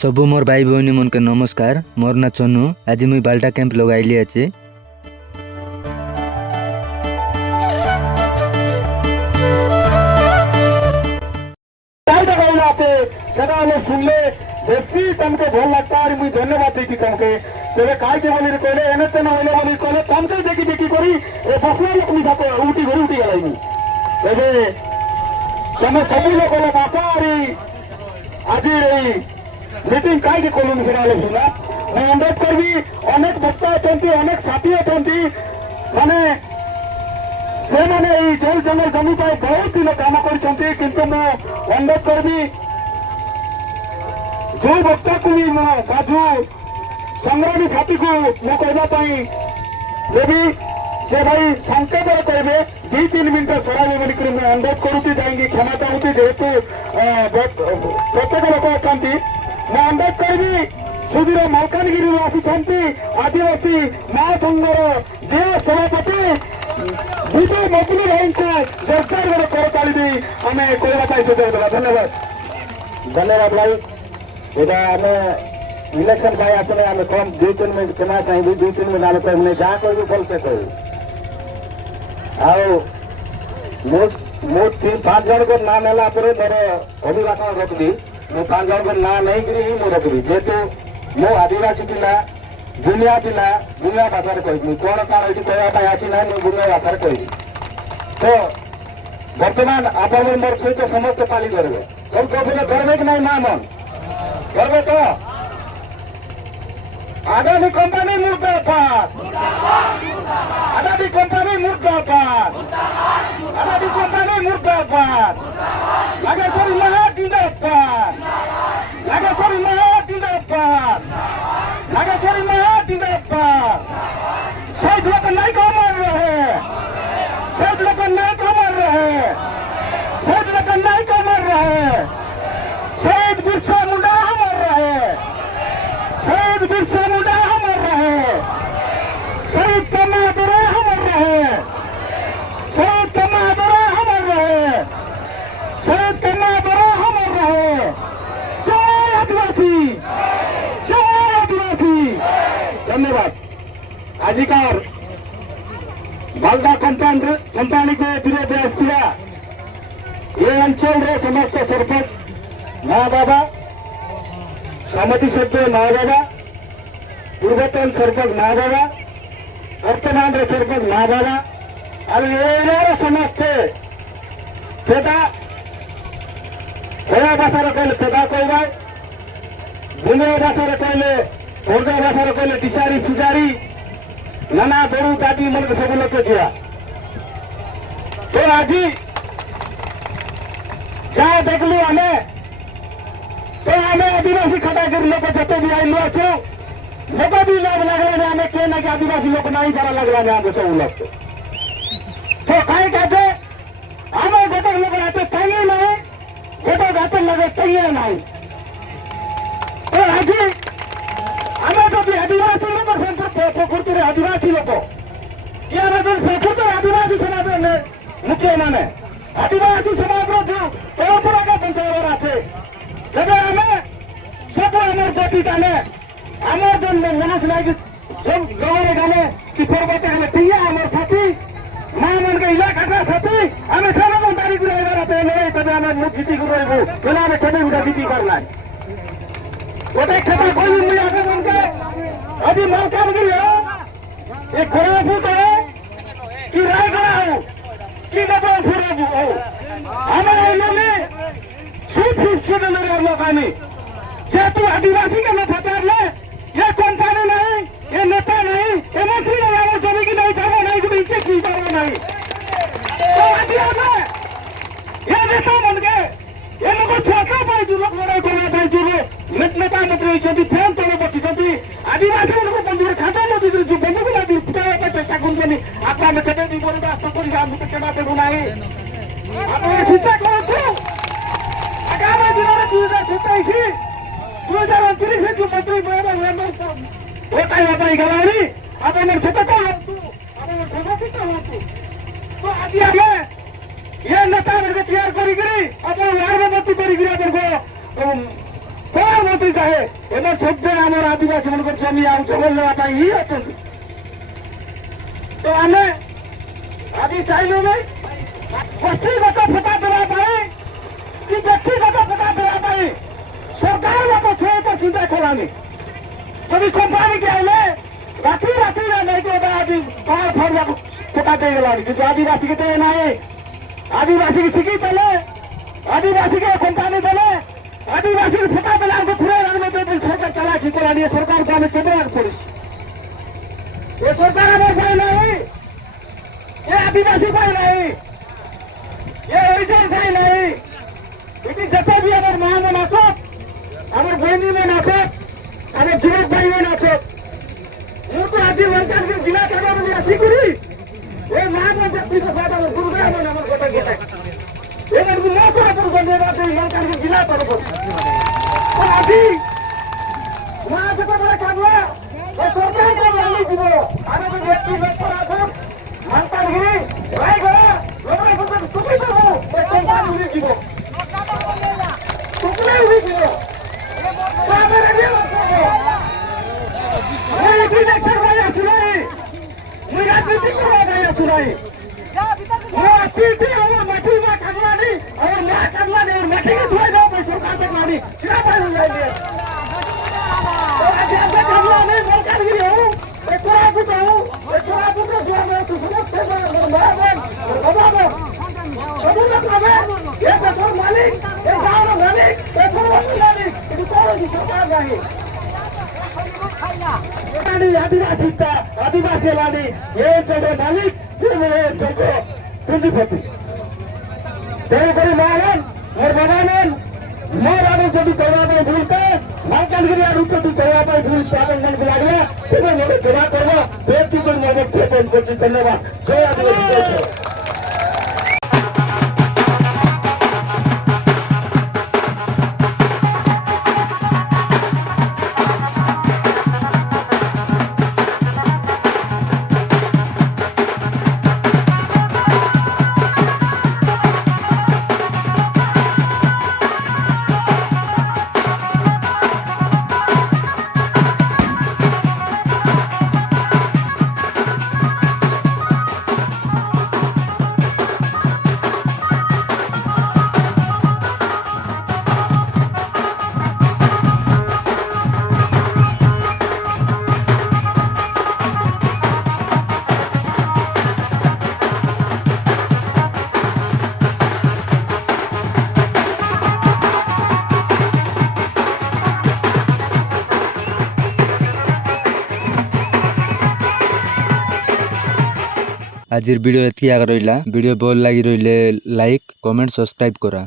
सबू मोर भाई बहनी मन के नमस्कार। मोर ना चन्नू। आज मुई बाल्टा कैंप लगाइली আছে। শুনলে বেশি তোমাকে ভাল লাগতা আর মুই ধন্যবাদ দিই তোমাকে। তবে কাইকে বলি কইলে এনে তেন হইলে বলি কইলে তোমাকে দেখি দেখি করি এ বসলা লোক নি সাথে উঠি ঘুরি উঠি গেলাইনি। তবে তুমি সবু লোক হলো বাসা আর আজি এই মিটিং কাইকে কলুন সেটা হলো শুনা। ମୁଁ ଅନୁରୋଧ କରିବି ଅନେକ ବକ୍ତା ଅଛନ୍ତି, ଅନେକ ସାଥୀ ଅଛନ୍ତି, ମାନେ ସେମାନେ ଏଇ ଜଳ ଜଙ୍ଗଲ ଜମି ପାଇଁ ବହୁତ ଦିନ କାମ କରିଛନ୍ତି। କିନ୍ତୁ ମୁଁ ଅନୁରୋଧ କରିବି ଯୋଉ ବକ୍ତାକୁ ବି ମୁଁ ବା ଯୋଉ ସଂଗ୍ରାମୀ ସାଥୀକୁ ମୁଁ କହିବା ପାଇଁ ଦେବି ସେ ଭାଇ ସଂକେତରେ କହିବେ 2-3 ମିନିଟ ସରାଇବେ ବୋଲିକରି ମୁଁ ଅନୁରୋଧ କରୁଛି। ଯାଇକି କ୍ଷମା ଚାହୁଁଛି ଯେହେତୁ ପ୍ରତ୍ୟେକ ଲୋକ ଅଛନ୍ତି। ମୁଁ ଅନୁରୋଧ କରିବି ସୁଦୂର ମାଲକାନଗିରିରୁ ଆସିଛନ୍ତି ଆଦିବାସୀ ମହାସଂଘର ଜିଲ୍ଲା ସଭାପତି ବିଜୟ ମକୁଲି ଭାଇଙ୍କୁ ଜୋରଦାର ଭାବେ କରତାଳି ଦେଇ ଆମେ କହିବା ପାଇଁ ସୁଯୋଗ ଦେବା। ଧନ୍ୟବାଦ। ଧନ୍ୟବାଦ ଭାଇ। ଏଇଟା ଆମେ ଇଲେକ୍ସନ ପାଇଁ ଆସିଲେ ଆମେ କମ୍ 2-3 ମିନିଟ୍ କ୍ଷମା ଚାହିଁବୁ। 2-3 ମିନିଟ୍ ଆମେ କହିବୁନି, ଯାହା କହିବୁ ଭଲସେ କହିବୁ। ଆଉ ମୁଁ 5 ଜଣଙ୍କ ନାଁ ନେଲା ପରେ ମୋର ଅଭିଭାଷଣ ରଖିବି। ମୁଁ 5 ଜଣଙ୍କ ନାଁ ନେଇକିରି ହିଁ ମୁଁ ରଖିବି। ଯେହେତୁ ମୁଁ ଆଦିବାସୀ ପିଲା, ବୁନିଆ ପିଲା, ବୁନିଆ ଭାଷାରେ କହିବି। କଣ କାରଣ ଏଠି କହିବା ପାଇଁ ଆସିନାହିଁ, ମୁଁ ବୁନିଆ ଭାଷାରେ କହିବି। ତ ବର୍ତ୍ତମାନ ଆପଣ ମୋର ସହିତ ସମସ୍ତେ ପାଳି କରିବେ। କହୁଥିଲେ କରିବେ କି ନାହିଁ? ମା ମନ করবে তো? আদানি কোম্পানি মুর্দাবাদ, আদানি কোম্পানি মুর্দাবাদ, আদানি কোম্পানি মুর্দাবাদ, নাগেশ্বরী মহা জিন্দাবাদ, নাগেশ্বরী মহা জিন্দাবাদ, নাগেশ্বরী মহা জিন্দাবাদ। শহীদ লোক নাই কমার রহে, শহীদ লোক নাই কমার রহে, শহীদ লোক নাই কমার রহে। शहीद बिरसा मुंडा अमर रहे, शहीद बिरसा मुंडा अमर रहे, शहीद कमादुरा अमर रहे, शहीद कमादुरा अमर रहे, शहीद कमादुरा अमर रहे। जय आदिवासी, जय आदिवासी। धन्यवाद। अधिकार बाल्दा कंपानी को विरोध आसला ये अंचल रे समस्त सरपंच माँ बाबा, समिति सभ्य माँ बाबा, पूर्वतन सरपंच माँ बाबा, वर्तमान सरपंच माँ बाबा, अब ये समस्ते पेदा होया भाषा कहले पेदा कहवा, बुनिया भाषा कहले खोर्जा भाषा कहले दिशारी पुजारी, नाना बड़ू दादी मन के सब लोग झिया। तो आज जहाँ देखलु हमें तो आम आदिवासी खटाकर लोग जिते भी आई लोग लोग भी लाभ लगला आम के ना कि आदिवासी लोग नहीं बड़ा लगला आम सब लोग तो कहीं कहते आम गोटे लोग आते कहीं नहीं गोटे गाते लगे कहीं नहीं। तो आज आम जो आदिवासी लोग प्रकृति आदिवासी लोग यार प्रकृत आदिवासी समाज मुख्य मैंने आदिवासी समाज जो परंपरा का बचावर आछे जब हमें सब आमर जाति गाने आमर जो मनस लागे जब लोगों गाने कि पर्वत गाने पिया आमर साथी मां मन के इलाका का साथी हमें सब को तारीख रहेगा रहते नहीं तब हमें मुख जीती को रहबो केना में केने उड़ा जीती करना गोटे खता कोई नहीं आगे मन के अभी मौका मिल गया एक घोड़ा फूट है कि रायगढ़ हो कि नबो फुरबो हो हमारे में जेतु आदिवासी का नफाचार ले ये कंपनी नहीं, ये नेता नहीं, ये मंत्री नहीं, जमी की नहीं जाओ नहीं, जब इनसे की जाओ नहीं। तो आदिवासी ये नेता बन गए, ये लोग छाता पाई जो लोग लड़ाई करना पाई जो नेता मंत्री चलती फैन तले बची चलती आदिवासी लोग बंदूक खाता नहीं जो बंदूक ना दी पुताया पे चेष्टा करने आपका में कटे दी बोली बात तो कोई काम तो केना पे नहीं आप ये चिंता करो तो आगामी दिनों में 2027 जो मंत्री बने होता है बताई गलानी अपने छता को अपने समर्पित हो तो आज आगे ये नेता तैयार करी अपने वार्ड में मत करी अपन को मुख्यमंत्री चाहे एवं सब आम आदिवासी मान जमी आ जंगल नापी ही अच्छा तो आम आज चाहलु गोष्ठीगत फटा देवाई कि व्यक्तिगत फटा देवाई सरकार बात छे तो चिंता कलानी जब कंपानी के आइले राति राति नहीं तो आज बाहर फर्जा फटा दे गला कि आदिवासी के तो ना आदिवासी की सिकी पहले आदिवासी के कंपानी देले आदिवासी के फटा देला हमको पूरे सरकार चला की चलानी सरकार को हमें केंद्र पुलिस ये सरकार हमें भाई नहीं ये आदिवासी भाई नहीं ये ओरिजिनल भाई नहीं इति जते भी हमारे मां में नाचो हमारे बहनी में नाचो हमारे जुवक भाई में नाचो ମୁଁ ତ ଆଜି ଲଙ୍କାକୁ ଜିଲ୍ଲା କେନ୍ଦ୍ରରେ ଆସିକରି ଏ ମହାମନ୍ତ୍ରୀ ଗୁରୁଗ୍ରାମ ଆମର ଗୋଟେ ଗୋଟେ ଏମାନଙ୍କୁ ମୋ ତରଫରୁ ଧନ୍ୟବାଦ ଦେଇ ଲଙ୍କାକୁ ଜିଲ୍ଲା ତରଫରୁ ଆଜି ମା ଯେତେବେଳେ କାମଲା ସରକାରଙ୍କ ମାନିଯିବ ଆମେ ଯଦି ବ୍ୟକ୍ତିଗତ ମାଲକାନଗିରି ରାୟଗଡ଼ା ନବରଙ୍ଗପୁର ସୁବିଧା ହଉ କମ୍ପାନୀ ଉଡ଼ିଯିବ ଟୁକୁରା ଉଡ଼ିଯିବ ଆମେ ରେଡି इलेक्शन भाई सुनाई मैं राजनीति करवा भाई सुनाई वो अच्छी थी और मठी में करना नहीं और मैं करना नहीं और मठी के धुआं जाओ भाई सरकार तक मानी सिरा भाई हो जाएंगे और आज ऐसे करना नहीं मैं कर गई हूँ मैं चुरा चुका हूँ मैं चुरा चुका धुआं में तो समझते हैं और मैं बाबा ये तो मालिक ये गाँव का मालिक ये मालिक ये कौन सी सरकार नहीं आदिवासी लानी ये जगह मालिक ये जगह पुंजीपति तेणुकरी महान और बनान मोर आगे जदि करवाई भूलते मालकानगिरी आड़ जदि करवाई भूल स्वागत मन को लगला तेरे मोर सेवा करबो व्यक्ति को मोर खेतन को धन्यवाद जय आदिवासी आजिर वीडियो एतिक आगे रहा वीडियो भल लगी रही लाइक कमेंट सब्सक्राइब करा।